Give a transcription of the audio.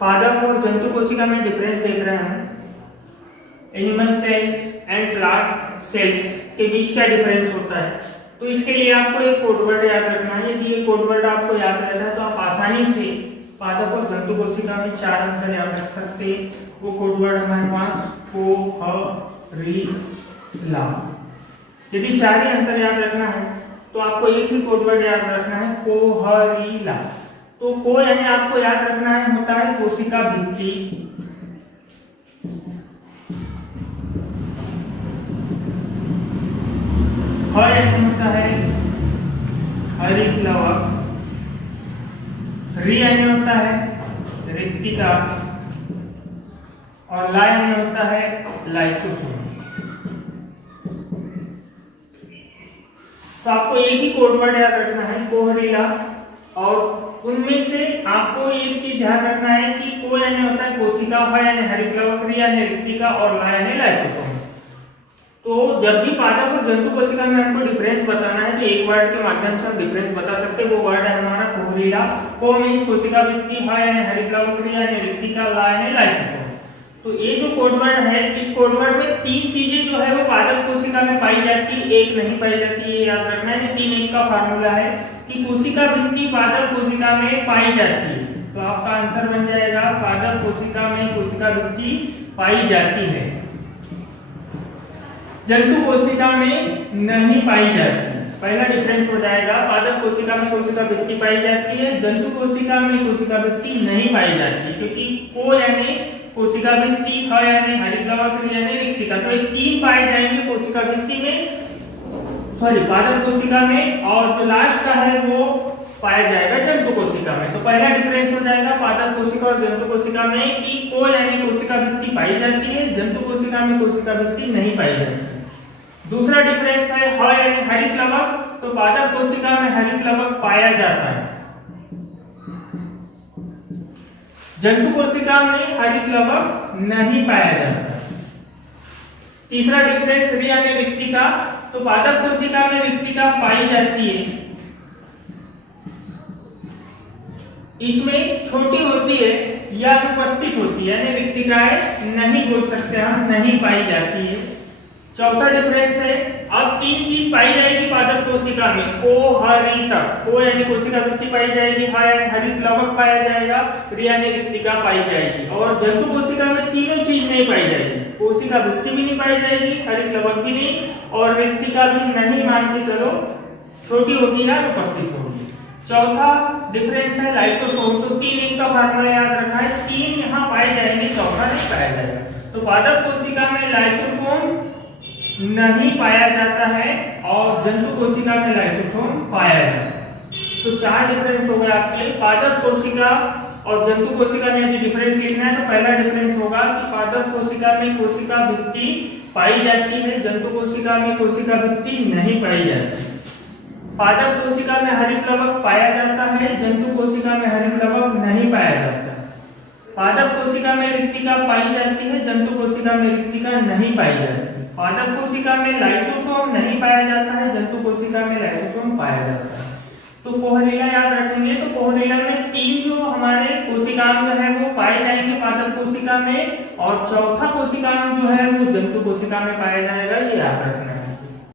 पादप और जंतु कोशिका में डिफरेंस देख रहे हैं। Animal cells and plant cells के बीच क्या डिफरेंस होता है, तो इसके लिए आपको एक कोडवर्ड याद रखना है। यदि ये कोडवर्ड आपको याद रहता है तो आप आसानी से पादप और जंतु कोशिका में 4 अंतर याद रख सकते हैं। वो कोडवर्ड हमारे पास को, ह, री, ला। यदि 4 ही अंतर याद रखना है तो आपको एक ही कोडवर्ड याद रखना है, को, ह, री, ला। तो को यानी आपको याद रखना है होता है कोशिका भित्ति, ह यानी होता है हरितलवक, री यानी होता है रिक्तिका और ला यानी होता है लाइसोसोम। तो आपको एक ही कोडवर्ड याद रखना है, कोहरीला, और उनमें से आपको एक चीज ध्यान रखना है कि को यानी होता है कोशिका, ह यानी हरितलवक, री यानी रिक्तिका और ला यानी लाइसोसोम। तो जब भी पादप और जंतु कोशिका में हमको डिफरेंस बताना है तो एक वर्ड के माध्यम से हम डिफरेंस बता सकते हैं। वो वर्ड है हमारा कोहरीला। को मींस कोशिका भित्ति, ह यानी हरितलवक, री यानी रिक्तिका, ला यानी लाइसोसोम। तो ये जो कोडवर्ड है, इस कोडवर्ड में 3 चीजें जो है वो पादप कोशिका में पाई जाती है, एक नहीं पाई जाती, ये याद रखना है। 3-1 का फार्मूला है कि कोशिका भित्ति पादप कोशिका में पाई जाती है। तो आपका आंसर बन जाएगा पादप कोशिका में कोशिका भित्ति पाई जाती है, जंतु कोशिका में नहीं पाई जाती। पहला डिफरेंस हो जाएगा, पादप कोशिका में कोशिका भित्ति पाई जाती है, जंतु कोशिका में कोशिका भित्ति नहीं पाई जाती, क्योंकि को यानी कोशिका भित्ति, ह यानी हरितलवक, री यानी रिक्तिका। तो ये 3 पाए जाएंगे कोशिका भित्ति में, सॉरी पादप कोशिका में, और जो लास्ट का है वो पाया जाएगा जंतु कोशिका में। तो पहला डिफरेंस हो जाएगा पादप कोशिका और जंतु कोशिका में कि को यानी कोशिका भित्ति पाई जाती है, जंतु कोशिका में कोशिका भित्ति नहीं पाई जाती। दूसरा डिफरेंस है ह यानी हरितलवक, तो पादप कोशिका में हरितलवक पाया जाता है, जंतु कोशिका में हरितलवक नहीं पाया जाता। तीसरा डिफरेंस री यानी रिक्तिका, तो पादप कोशिका में रिक्तिका पाई जाती है, इसमें छोटी होती है या अनुपस्थित होती है, यानी रिक्तिकाएं नहीं बोल सकते हम, नहीं पाई जाती है। चौथा डिफरेंस है, अब 3 चीज पाई जाएगी पादप कोशिका में, को, ह, री तक। को यानी कोशिका भित्ति पाई जाएगी, ह यानी हरितलवक पाया जाएगा, री यानी रिक्तिका पाई जाएगी। और जंतु कोशिका में तीनों चीज नहीं पाई जाएगी, कोशिका भित्ति भी नहीं पाई जाएगी, हरितलवक भी नहीं, और रिक्तिका भी नहीं, मान के चलो छोटी होगी या अनुपस्थित होगी। चौथा डिफरेंस है लाइसोसोम। तो 3-1 का फार्मूला याद रखा है, 3 यहाँ पाए जाएंगे, चौथा नहीं पाया जाएगा। तो पादप कोशिका में लाइसोसोम नहीं पाया जाता है और जंतु कोशिका में लाइसोसोम पाया जाता है। तो 4 डिफरेंस हो गए आपके। पादप कोशिका और जंतु कोशिका में यदि डिफरेंस लिखना है तो पहला डिफरेंस होगा कि पादप कोशिका में कोशिका भित्ति पाई जाती है, जंतु कोशिका में कोशिका भित्ति नहीं पाई जाती। पादप कोशिका में हरितलवक पाया जाता है, जंतु कोशिका में हरितलवक नहीं पाया जाता। पादप कोशिका में रिक्तिका पाई जाती है, जंतु कोशिका में रिक्तिका नहीं पाई जाती। पादप कोशिका में लाइसोसोम नहीं पाया जाता है, जंतु कोशिका में लाइसोसोम पाया जाता है। तो कोहरीला याद रखेंगे, तो कोहरीला में 3 जो हमारे कोशिकांग है वो पाए जाएंगे पादप कोशिका में, और चौथा कोशिकांग जो है वो जंतु कोशिका में पाया जाएगा, ये याद रखेंगे।